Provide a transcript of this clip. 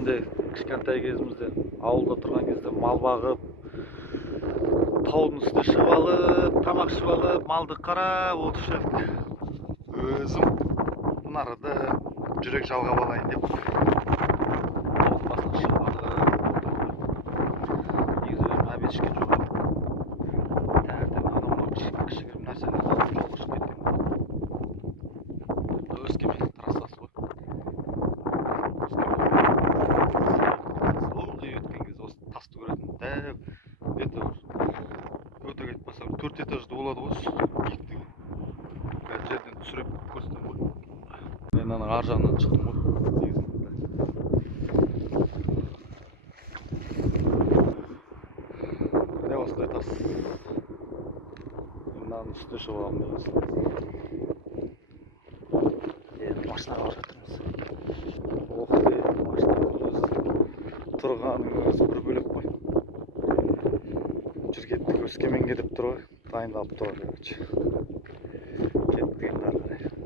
кезінде, кішкентай кезімізде ауылда тұрған кезде мал бағып, таудың үстіне шығып алып, тамақ ішіп алып, малды қарап отырушы едік. Өзім мынарада жүрек жалғап алайын деп таудың басына шығып алып негізі өзім обед ішкен жоқ. Таңертең анау кішігірім нәрселерді алып жолға шығып кеттім. Өскемен трассасы ғой. Ылғи өткен кезде осы тасты көретін. Дәу беті өтірік айтпасам 4 этажды болады ғой биіктігі. Жерден түсіріп көрсетем ғой. Мен аның ар жағынан шықтым ғой. Міне осындай тас. Мынаның үстіне шығып аламын негізі. Енді машинаға барып жатырмыз. Ох, машинаның өзі тұрғанның өзі бір бөлек қой. Жүргеттік Өскеменге деп тұр ғой. Дайындалып тұр. Кеттік енді ары қарай.